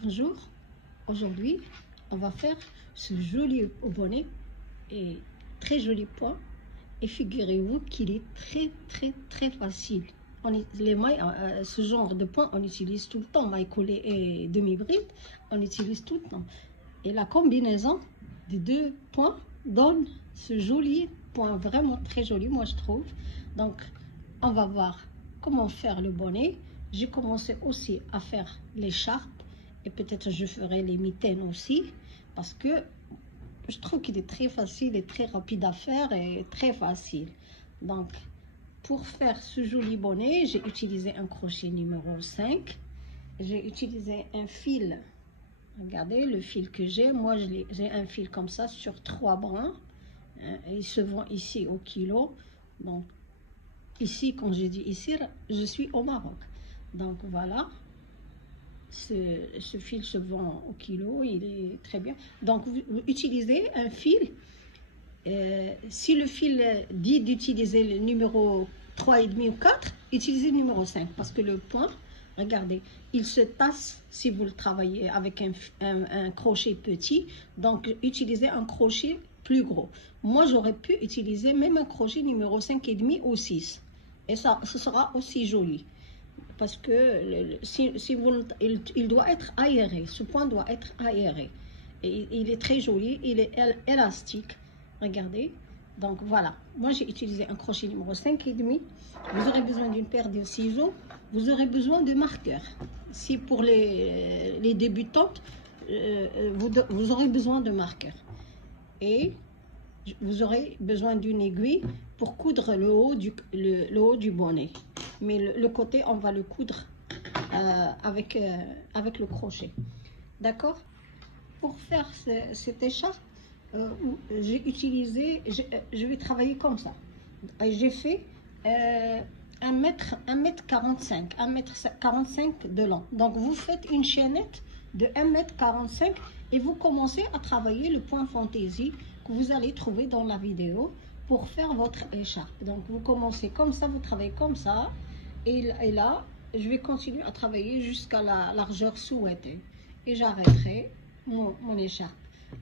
Bonjour, aujourd'hui on va faire ce joli bonnet et très joli point et figurez-vous qu'il est très facile. Les mailles, ce genre de point on utilise tout le temps, mailles collées et demi-bride, on utilise tout le temps. Et la combinaison des deux points donne ce joli point, vraiment très joli moi je trouve. Donc on va voir comment faire le bonnet. J'ai commencé aussi à faire l'écharpe. Et peut-être je ferai les mitaines aussi, parce que je trouve qu'il est très facile et très rapide à faire et très facile. Donc, pour faire ce joli bonnet, j'ai utilisé un crochet numéro 5. J'ai utilisé un fil. Regardez le fil que j'ai. Moi, j'ai un fil comme ça sur 3 brins. Il se vend ici au kilo. Donc, ici, quand je dis ici, je suis au Maroc. Donc, voilà. Ce fil se vend au kilo, il est très bien. Donc, vous utilisez un fil. Si le fil dit d'utiliser le numéro 3,5 ou 4, utilisez le numéro 5. Parce que le point, regardez, il se tasse si vous le travaillez avec un crochet petit. Donc, utilisez un crochet plus gros. Moi, j'aurais pu utiliser même un crochet numéro 5,5 ou 6. Et ça, ce sera aussi joli. Parce que il doit être aéré, ce point doit être aéré. Et il est très joli, il est élastique. Regardez. Donc voilà, moi j'ai utilisé un crochet numéro 5,5. Vous aurez besoin d'une paire de ciseaux, vous aurez besoin de marqueurs. Si pour les débutantes, vous aurez besoin de marqueurs. Et vous aurez besoin d'une aiguille pour coudre le haut du bonnet. Mais le côté, on va le coudre avec le crochet. D'accord? Pour faire cette écharpe, j'ai utilisé, je vais travailler comme ça. J'ai fait 1m45 de long. Donc vous faites une chaînette de 1m45 et vous commencez à travailler le point fantaisie que vous allez trouver dans la vidéo pour faire votre écharpe. Donc vous commencez comme ça, vous travaillez comme ça et là je vais continuer à travailler jusqu'à la largeur souhaitée et j'arrêterai mon écharpe.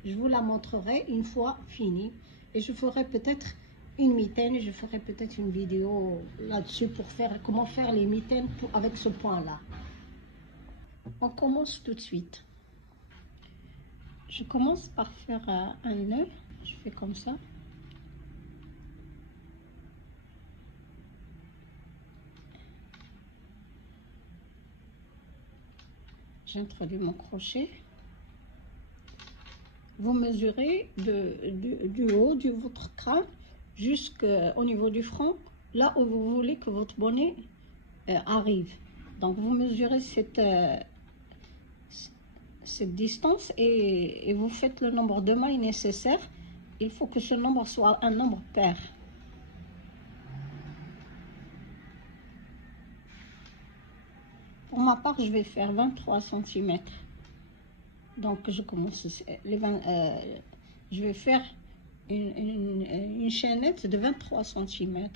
Je vous la montrerai une fois finie et je ferai peut-être une mitaine et je ferai peut-être une vidéo là-dessus pour faire comment faire les mitaines avec ce point là. On commence tout de suite. Je commence par faire un nœud. Je fais comme ça. J'introduis mon crochet. Vous mesurez du haut de votre crâne jusqu'au niveau du front, là où vous voulez que votre bonnet arrive. Donc vous mesurez cette distance et vous faites le nombre de mailles nécessaire. Il faut que ce nombre soit un nombre pair. Pour ma part, je vais faire 23 cm. Donc je commence je vais faire une chaînette de 23 cm.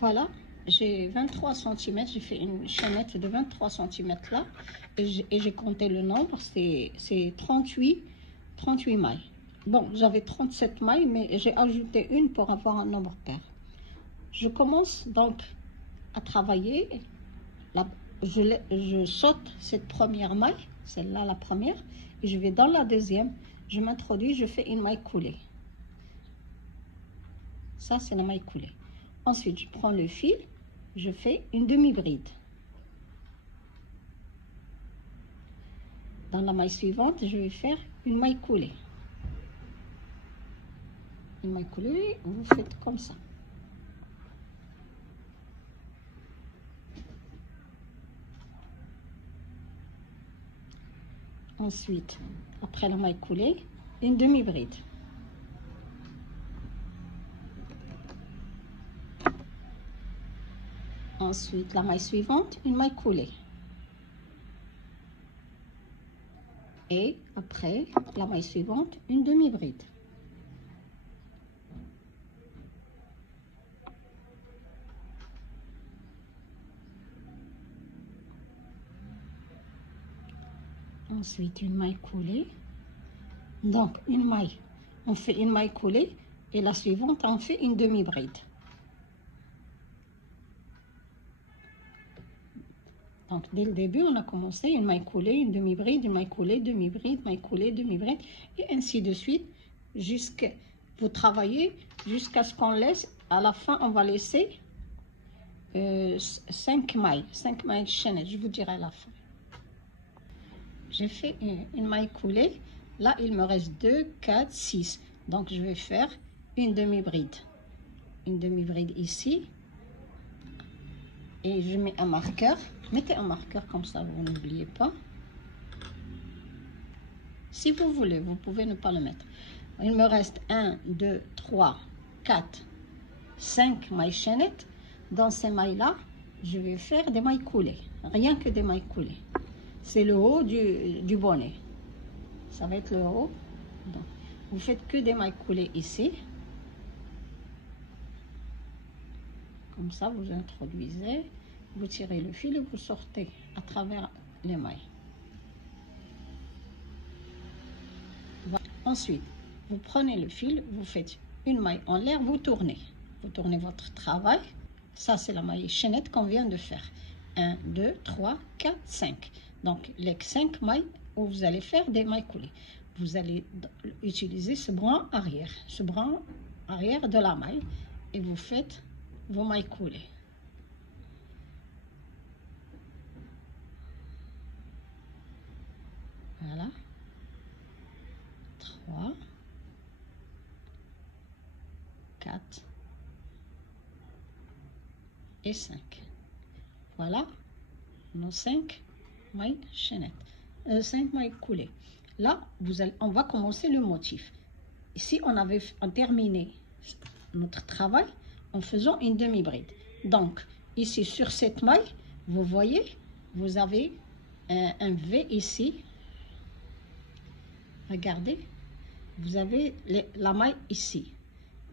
Voilà, j'ai 23 cm, j'ai fait une chaînette de 23 cm là et j'ai compté le nombre, c'est 38 mailles. Bon, j'avais 37 mailles, mais j'ai ajouté une pour avoir un nombre pair. Je commence donc à travailler. Je saute cette première maille, celle-là la première, et je vais dans la deuxième, je m'introduis, je fais une maille coulée. Ça, c'est la maille coulée. Ensuite, je prends le fil, je fais une demi-bride. Dans la maille suivante, je vais faire une maille coulée. Une maille coulée, vous faites comme ça. Ensuite, après la maille coulée, une demi-bride. Ensuite, la maille suivante, une maille coulée. Et après, la maille suivante, une demi-bride. Ensuite, une maille coulée. Donc, une maille, on fait une maille coulée et la suivante, on fait une demi-bride. Donc, dès le début, on a commencé une maille coulée, une demi-bride, une maille coulée, demi-bride, maille coulée, demi-bride, et ainsi de suite, jusqu'à vous travaillez jusqu'à ce qu'on laisse. À la fin, on va laisser 5 mailles chaînettes, je vous dirai à la fin. J'ai fait une maille coulée. Là, il me reste 2, 4, 6. Donc, je vais faire une demi-bride. Une demi-bride ici. Et je mets un marqueur. Mettez un marqueur comme ça, vous n'oubliez pas. Si vous voulez, vous pouvez ne pas le mettre. Il me reste 1, 2, 3, 4, 5 mailles chaînettes. Dans ces mailles-là, je vais faire des mailles coulées. Rien que des mailles coulées. C'est le haut du bonnet. Ça va être le haut. Donc, vous faites que des mailles coulées ici. Comme ça, vous introduisez, vous tirez le fil et vous sortez à travers les mailles. Voilà. Ensuite, vous prenez le fil, vous faites une maille en l'air, vous tournez. Vous tournez votre travail. Ça, c'est la maille chaînette qu'on vient de faire. 1, 2, 3, 4, 5. Donc, les 5 mailles où vous allez faire des mailles coulées. Vous allez utiliser ce bras arrière de la maille et vous faites vos mailles coulées. Voilà. 3, 4 et 5. Voilà nos 5 mailles chaînettes. 5 mailles coulées. Là, on va commencer le motif. Ici, on terminé notre travail en faisant une demi-bride. Donc, ici, sur cette maille, vous voyez, vous avez un V ici. Regardez, vous avez la maille ici.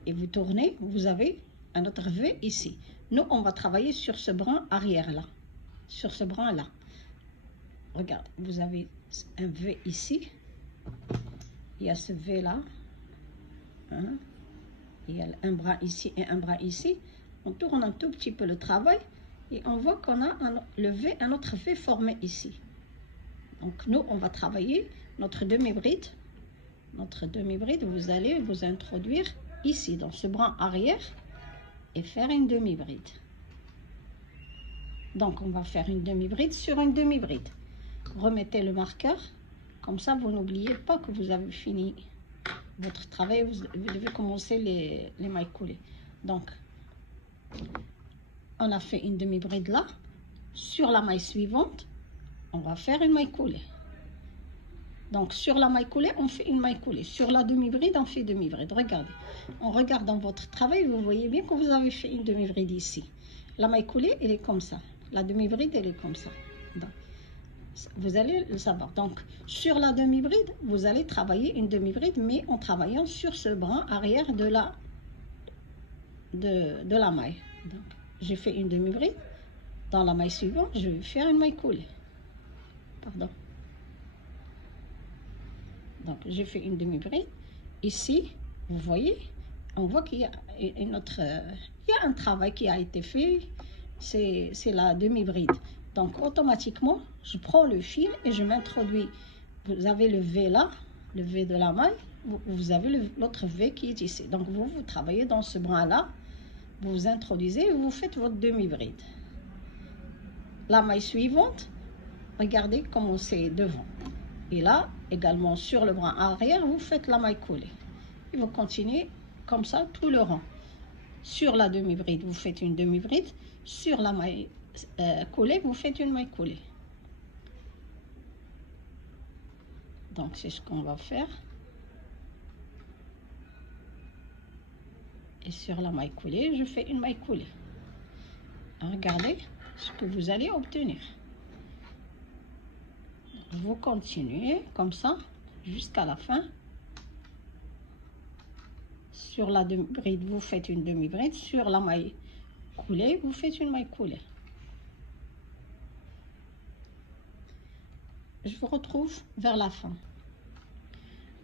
Et vous tournez, vous avez un autre V ici. Nous, on va travailler sur ce bras arrière-là. Sur ce bras-là. Regarde, vous avez un V ici. Il y a ce V-là. Hein? Il y a un bras ici et un bras ici. On tourne un tout petit peu le travail et on voit qu'on a un autre V formé ici. Donc nous, on va travailler notre demi-bride. Notre demi-bride, vous allez vous introduire ici, dans ce bras arrière et faire une demi-bride. Donc on va faire une demi-bride sur une demi-bride. Remettez le marqueur. Comme ça, vous n'oubliez pas que vous avez fini votre travail. Vous devez commencer les mailles coulées. Donc, on a fait une demi-bride là. Sur la maille suivante, on va faire une maille coulée. Donc, sur la maille coulée, on fait une maille coulée. Sur la demi-bride, on fait demi-bride. Regardez. En regardant votre travail, vous voyez bien que vous avez fait une demi-bride ici. La maille coulée, elle est comme ça. La demi-bride, elle est comme ça. Donc, vous allez le savoir. Donc, sur la demi-bride, vous allez travailler une demi-bride, mais en travaillant sur ce bras arrière de la maille. Donc, j'ai fait une demi-bride. Dans la maille suivante, je vais faire une maille coulée. Pardon. Donc, j'ai fait une demi-bride. Ici, vous voyez, on voit qu'il y a un travail qui a été fait. C'est la demi-bride. Donc, automatiquement, je prends le fil et je m'introduis. Vous avez le V là, le V de la maille. Vous avez l'autre V qui est ici. Donc, vous travaillez dans ce bras-là. Vous vous introduisez et vous faites votre demi-bride. La maille suivante, regardez comment c'est devant. Et là, également sur le bras arrière, vous faites la maille coulée. Et vous continuez comme ça tout le rang. Sur la demi-bride, vous faites une demi-bride. Sur la maille coulée, vous faites une maille coulée. Donc, c'est ce qu'on va faire. Et sur la maille coulée, je fais une maille coulée. Regardez ce que vous allez obtenir. Vous continuez comme ça jusqu'à la fin. Sur la demi-bride, vous faites une demi-bride. Sur la maille coulée, vous faites une maille coulée. je vous retrouve vers la fin.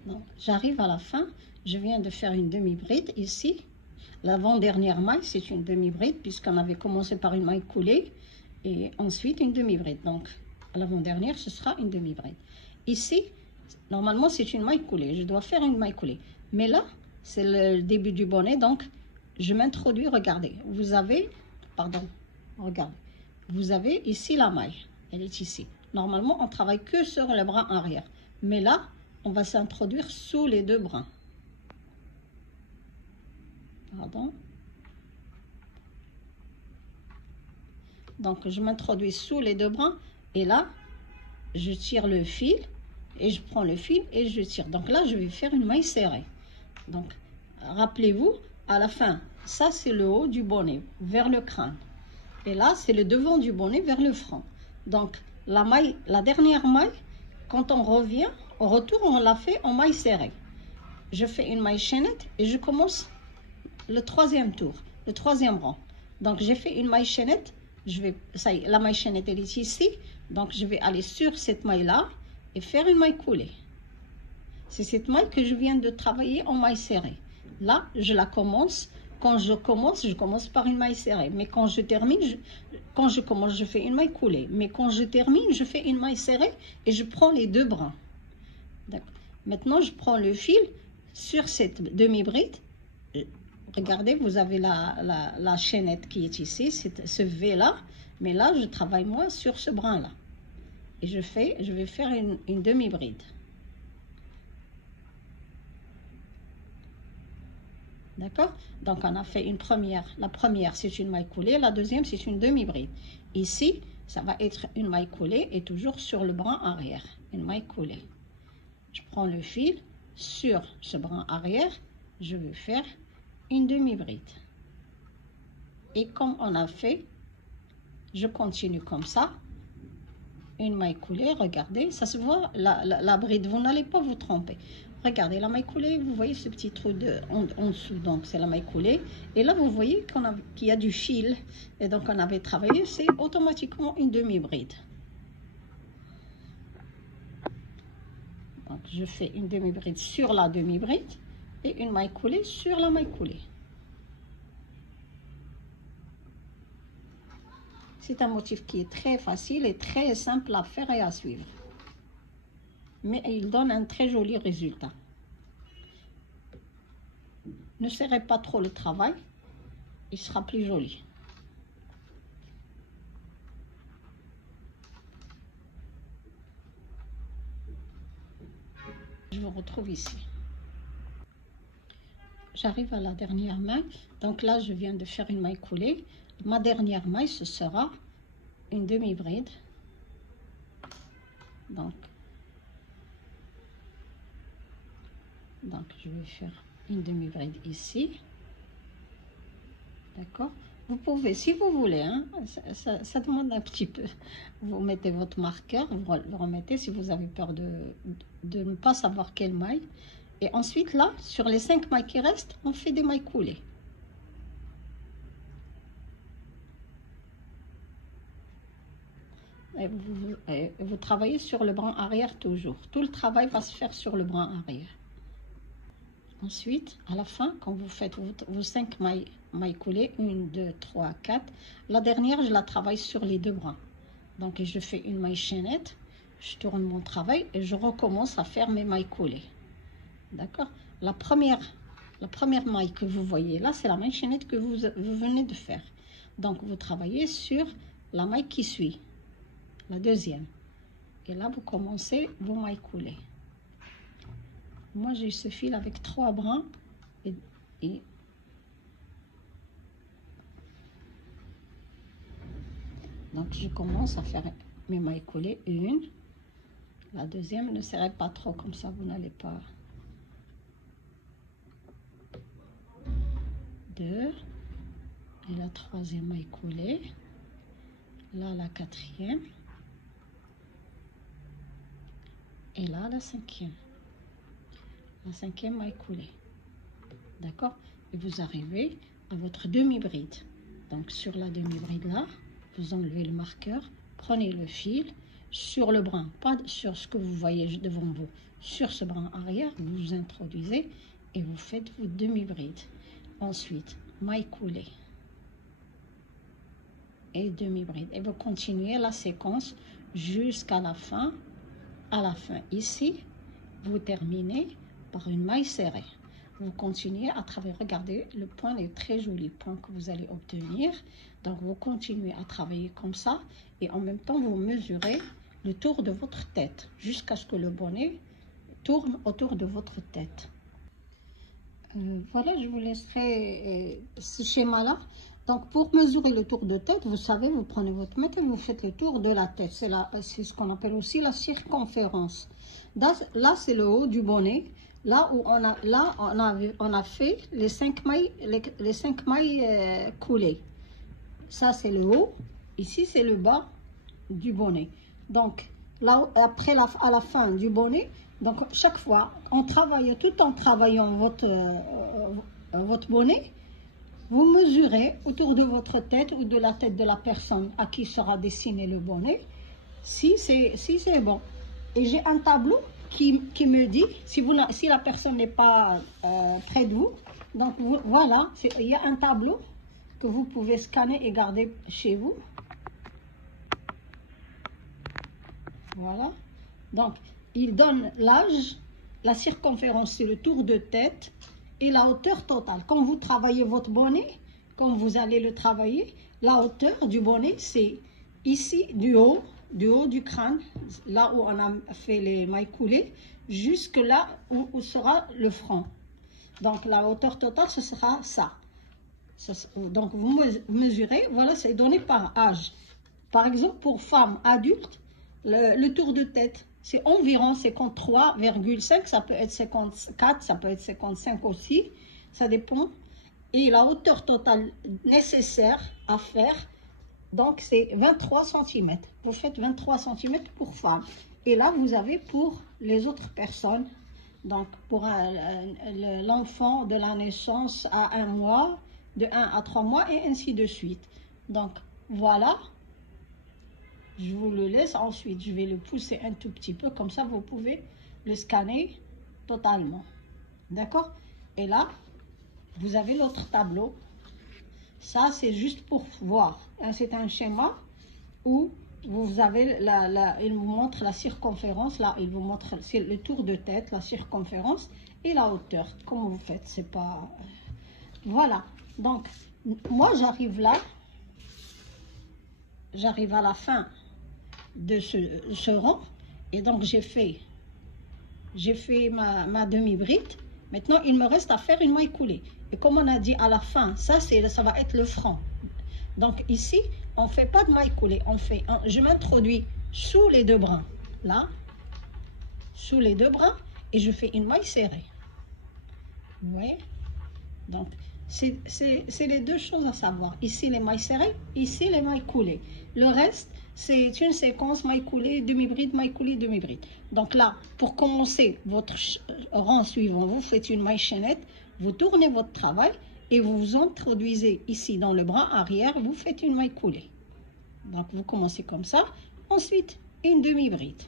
Donc, j'arrive à la fin. Je viens de faire une demi-bride ici. L'avant-dernière maille, c'est une demi-bride, puisqu'on avait commencé par une maille coulée et ensuite une demi-bride. Donc, l'avant-dernière, ce sera une demi-bride. Ici, normalement, c'est une maille coulée. Je dois faire une maille coulée. Mais là, c'est le début du bonnet, donc je m'introduis. Regardez, vous avez, pardon, regardez, vous avez ici la maille. Elle est ici. Normalement, on travaille que sur le bras arrière. Mais là, on va s'introduire sous les deux bras. Pardon. Donc, je m'introduis sous les deux bras. Et là, je tire le fil. Et je prends le fil et je tire. Donc là, je vais faire une maille serrée. Donc, rappelez-vous, à la fin, ça, c'est le haut du bonnet, vers le crâne. Et là, c'est le devant du bonnet, vers le front. Donc, la maille, la dernière maille, quand on revient, au retour, on l'a fait en maille serrée. Je fais une maille chaînette et je commence le troisième tour, le troisième rang. Donc, j'ai fait une maille chaînette. Ça y est, la maille chaînette, elle est ici. Donc, je vais aller sur cette maille-là et faire une maille coulée. C'est cette maille que je viens de travailler en maille serrée. Là, je la commence. Quand je commence par une maille serrée. Mais quand je termine, quand je commence, je fais une maille coulée. Mais quand je termine, je fais une maille serrée et je prends les deux brins. Maintenant, je prends le fil sur cette demi-bride. Regardez, vous avez la chaînette qui est ici, ce V-là. Mais là, je travaille moi sur ce brin-là. Et je vais faire une demi-bride. D'accord? Donc, on a fait une première. La première, c'est une maille coulée. La deuxième, c'est une demi-bride. Ici, ça va être une maille coulée et toujours sur le brin arrière. Une maille coulée. Je prends le fil sur ce brin arrière. Je vais faire une demi-bride. Et comme on a fait, je continue comme ça. Une maille coulée, regardez, ça se voit, la bride, vous n'allez pas vous tromper. Regardez, la maille coulée, vous voyez ce petit trou en dessous, donc c'est la maille coulée. Et là, vous voyez qu'il y a du fil. Et donc, on avait travaillé, c'est automatiquement une demi-bride. Donc, je fais une demi-bride sur la demi-bride et une maille coulée sur la maille coulée. C'est un motif qui est très facile et très simple à faire et à suivre. Mais il donne un très joli résultat. Ne serrez pas trop le travail, il sera plus joli. Je vous retrouve ici. J'arrive à la dernière maille. Donc là, je viens de faire une maille coulée. Ma dernière maille, ce sera une demi-bride. Donc, je vais faire une demi-bride ici. D'accord? Vous pouvez, si vous voulez, hein, ça demande un petit peu. Vous mettez votre marqueur, vous le remettez si vous avez peur de ne pas savoir quelle maille. Et ensuite, là, sur les 5 mailles qui restent, on fait des mailles coulées. Et vous travaillez sur le brin arrière toujours. Tout le travail va se faire sur le brin arrière. Ensuite, à la fin, quand vous faites vos 5 mailles coulées, 1, 2, 3, 4, la dernière, je la travaille sur les deux bras. Donc, je fais une maille chaînette, je tourne mon travail et je recommence à faire mes mailles coulées. D'accord? La première maille que vous voyez là, c'est la maille chaînette que vous venez de faire. Donc, vous travaillez sur la maille qui suit, la deuxième. Et là, vous commencez vos mailles coulées. Moi, j'ai ce fil avec 3 brins et donc je commence à faire mes mailles coulées. Une, la deuxième, ne serrez pas trop comme ça, vous n'allez pas. 2 et la troisième maille coulée. Là, la quatrième et là, la cinquième. La cinquième maille coulée. D'accord? Et vous arrivez à votre demi-bride. Donc sur la demi-bride là, vous enlevez le marqueur, prenez le fil, sur le brin, pas sur ce que vous voyez devant vous. Sur ce brin arrière, vous introduisez et vous faites vos demi-brides. Ensuite, maille coulée et demi-bride. Et vous continuez la séquence jusqu'à la fin. À la fin, ici, vous terminez par une maille serrée. Vous continuez à travailler. Regardez, le point est très joli point que vous allez obtenir. Donc, vous continuez à travailler comme ça. Et en même temps, vous mesurez le tour de votre tête jusqu'à ce que le bonnet tourne autour de votre tête. Voilà, je vous laisserai ce schéma-là. Donc, pour mesurer le tour de tête, vous savez, vous prenez votre mètre et vous faites le tour de la tête. C'est ce qu'on appelle aussi la circonférence. Là, c'est le haut du bonnet. Là où on a fait les 5 mailles, les 5 mailles coulées. Ça, c'est le haut. Ici, c'est le bas du bonnet. Donc, là, après, à la fin du bonnet, donc chaque fois, tout en travaillant votre bonnet, vous mesurez autour de votre tête ou de la tête de la personne à qui sera dessiné le bonnet, si c'est bon. Et j'ai un tableau qui me dit, si la personne n'est pas près de vous, donc voilà, il y a un tableau que vous pouvez scanner et garder chez vous. Voilà. Donc, il donne l'âge, la circonférence, c'est le tour de tête, et la hauteur totale. Quand vous travaillez votre bonnet, quand vous allez le travailler, la hauteur du bonnet, c'est ici, du haut du crâne, là où on a fait les mailles coulées, jusque là où sera le front. Donc, la hauteur totale, ce sera ça. Donc, vous mesurez, voilà, c'est donné par âge. Par exemple, pour femmes adultes, le tour de tête, c'est environ 53,5, ça peut être 54, ça peut être 55 aussi, ça dépend. Et la hauteur totale nécessaire à faire, donc c'est 23 cm. Vous faites 23 cm pour femmes. Et là, vous avez pour les autres personnes, donc pour l'enfant de la naissance à 1 mois, de 1 à 3 mois et ainsi de suite. Donc voilà. Je vous le laisse, ensuite je vais le pousser un tout petit peu, comme ça vous pouvez le scanner totalement. D'accord? Et là, vous avez l'autre tableau. Ça, c'est juste pour voir. C'est un schéma où vous avez, il vous montre la circonférence. Là, il vous montre le tour de tête, la circonférence et la hauteur. Comment vous faites? C'est pas... Voilà. Donc, moi, j'arrive là. J'arrive à la fin de ce rang, et donc j'ai fait ma demi-bride. Maintenant, il me reste à faire une maille coulée. Et comme on a dit à la fin, ça va être le front. Donc ici, on fait pas de maille coulée. Je m'introduis sous les deux brins, là, sous les deux brins, et je fais une maille serrée. Vous voyez? Donc, c'est les deux choses à savoir. Ici, les mailles serrées, ici, les mailles coulées. Le reste, c'est une séquence maille coulée, demi-bride, maille coulée, demi-bride. Donc là, pour commencer votre rang suivant, vous faites une maille chaînette, vous tournez votre travail et vous vous introduisez ici dans le bras arrière, vous faites une maille coulée. Donc vous commencez comme ça. Ensuite, une demi-bride.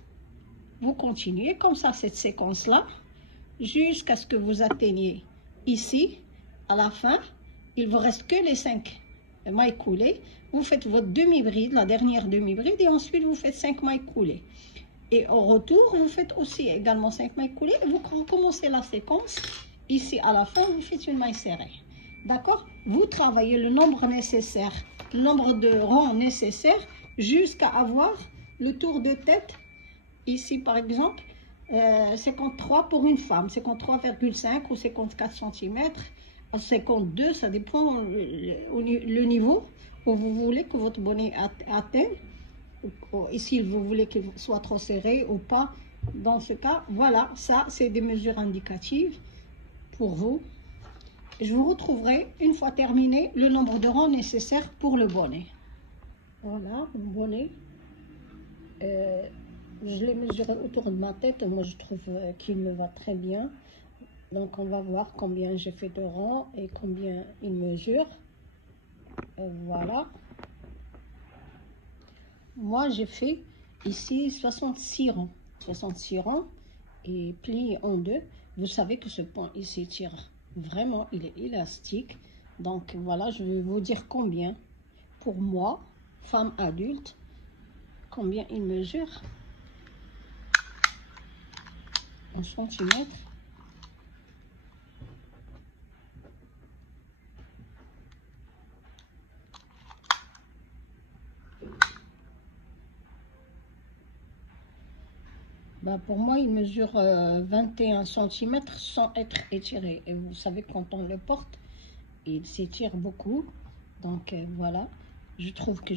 Vous continuez comme ça cette séquence-là jusqu'à ce que vous atteigniez ici. À la fin, il vous reste que les 5 mailles coulées. Vous faites votre demi-bride, la dernière demi-bride, et ensuite vous faites 5 mailles coulées. Et au retour, vous faites aussi également 5 mailles coulées. Et vous recommencez la séquence. Ici, à la fin, vous faites une maille serrée. D'accord? Vous travaillez le nombre nécessaire, le nombre de rangs nécessaires jusqu'à avoir le tour de tête. Ici, par exemple, 53 pour une femme, 53,5 ou 54 cm. À 52, ça dépend le niveau où vous voulez que votre bonnet atteigne. Ici, vous voulez qu'il soit trop serré ou pas. Dans ce cas, voilà, ça, c'est des mesures indicatives pour vous. Je vous retrouverai, une fois terminé, le nombre de rangs nécessaires pour le bonnet. Voilà, mon bonnet. Je l'ai mesuré autour de ma tête. Moi, je trouve qu'il me va très bien. Donc, on va voir combien j'ai fait de rangs et combien il mesure. Voilà. Moi, j'ai fait ici 66 rangs. 66 rangs et plié en deux. Vous savez que ce point il s'étire vraiment, il est élastique. Donc voilà, je vais vous dire combien pour moi, femme adulte, combien il mesure en centimètres. Bah pour moi, il mesure 21 cm sans être étiré. Et vous savez, quand on le porte, il s'étire beaucoup. Donc voilà, je trouve que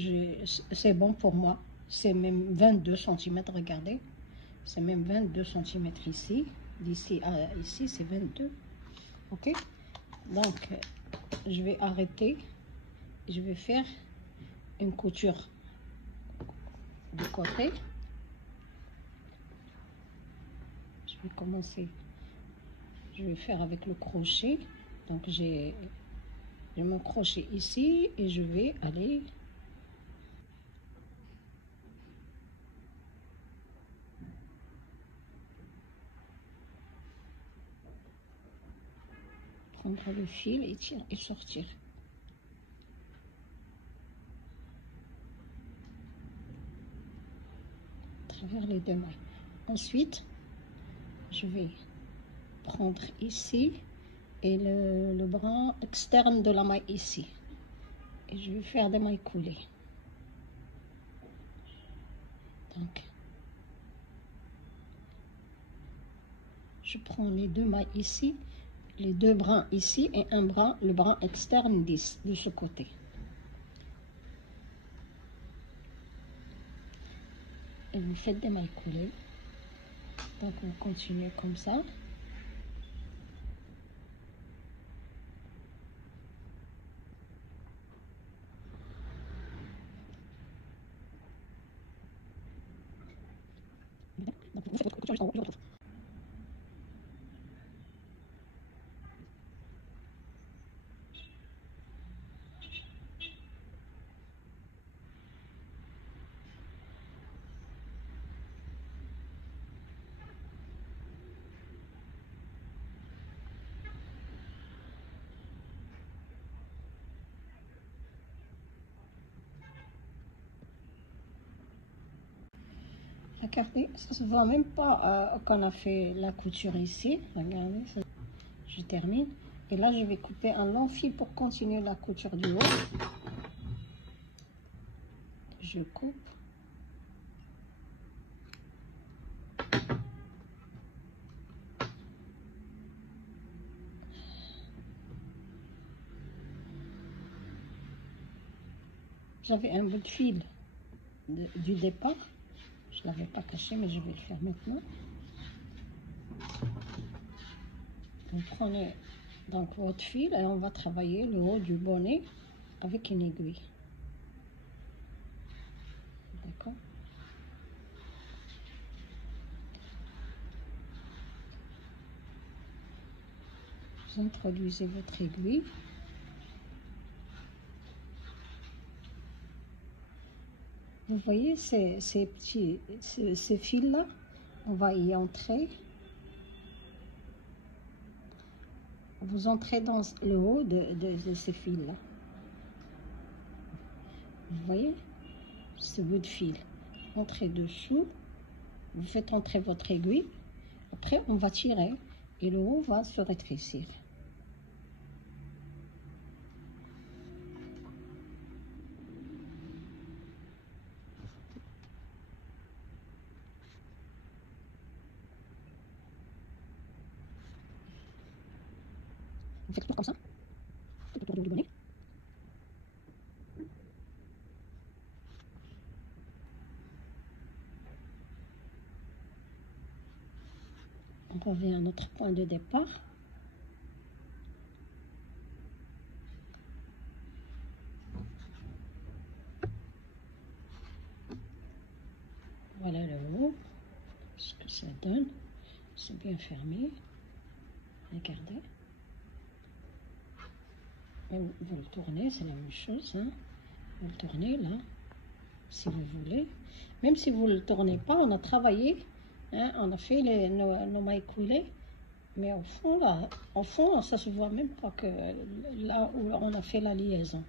c'est bon pour moi. C'est même 22 cm, regardez. C'est même 22 cm ici. D'ici à ici, c'est 22. Ok? Donc, je vais arrêter. Je vais faire une couture du côté. Je vais commencer. Je vais faire avec le crochet. Donc, j'ai mon crochet ici et je vais aller prendre le fil et tirer et sortir à travers les deux mailles. Ensuite, je vais prendre ici et le bras externe de la maille ici et je vais faire des mailles coulées. Donc je prends les deux mailles ici, les deux brins ici et un bras, le bras externe de ce côté. Et vous faites des mailles coulées. Donc vous continuez comme ça. Donc vous faites votre couture juste en haut, je retrouve. Regardez, ça se voit même pas qu'on a fait la couture ici. Regardez, je termine. Et là, je vais couper un long fil pour continuer la couture du haut. Je coupe. J'avais un bout de fil du départ. Je ne l'avais pas caché, mais je vais le faire maintenant. Vous prenez donc votre fil et on va travailler le haut du bonnet avec une aiguille. D'accord? Vous introduisez votre aiguille. Vous voyez ces fils-là, on va y entrer. Vous entrez dans le haut de ces fils-là. Vous voyez ce bout de fil. Entrez dessous. Vous faites entrer votre aiguille. Après, on va tirer et le haut va se rétrécir. Vous faites tout comme ça, tout autour du bonnet. On revient à notre point de départ. Voilà le haut, ce que ça donne. C'est bien fermé. Regardez. Et vous le tournez, c'est la même chose. Hein. Vous le tournez là. si vous voulez. Même si vous ne le tournez pas, on a travaillé, hein, on a fait nos mailles coulées. Mais au fond, ça se voit même pas que là où on a fait la liaison.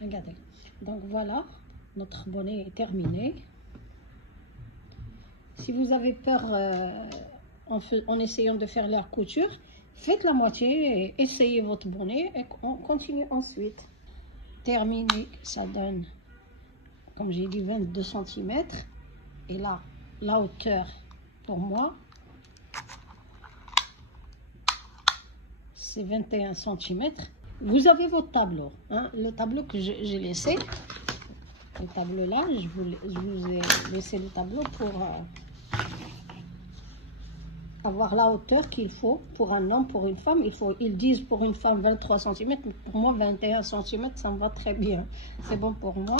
Regardez. Donc voilà, notre bonnet est terminé. Si vous avez peur en essayant de faire la couture, faites la moitié et essayez votre bonnet et on continue ensuite. Terminé, ça donne, comme j'ai dit, 22 cm. Et là, la hauteur pour moi, c'est 21 cm. Vous avez votre tableau, hein, le tableau que j'ai laissé. Le tableau là, je vous ai laissé le tableau pour avoir la hauteur qu'il faut pour un homme, pour une femme. Ils disent pour une femme 23 cm, mais pour moi 21 cm, ça me va très bien. C'est bon pour moi.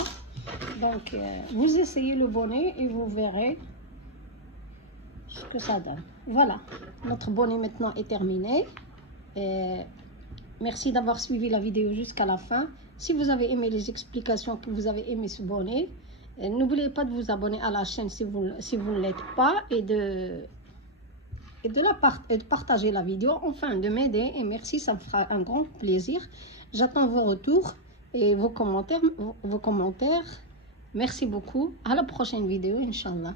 Donc, vous essayez le bonnet et vous verrez ce que ça donne. Voilà, notre bonnet maintenant est terminé. Merci d'avoir suivi la vidéo jusqu'à la fin. Si vous avez aimé les explications, que vous avez aimé ce bonnet, n'oubliez pas de vous abonner à la chaîne si vous ne l'êtes pas et de partager la vidéo, enfin de m'aider. Et merci, ça me fera un grand plaisir. J'attends vos retours et vos commentaires. Merci beaucoup. À la prochaine vidéo, Inch'Allah.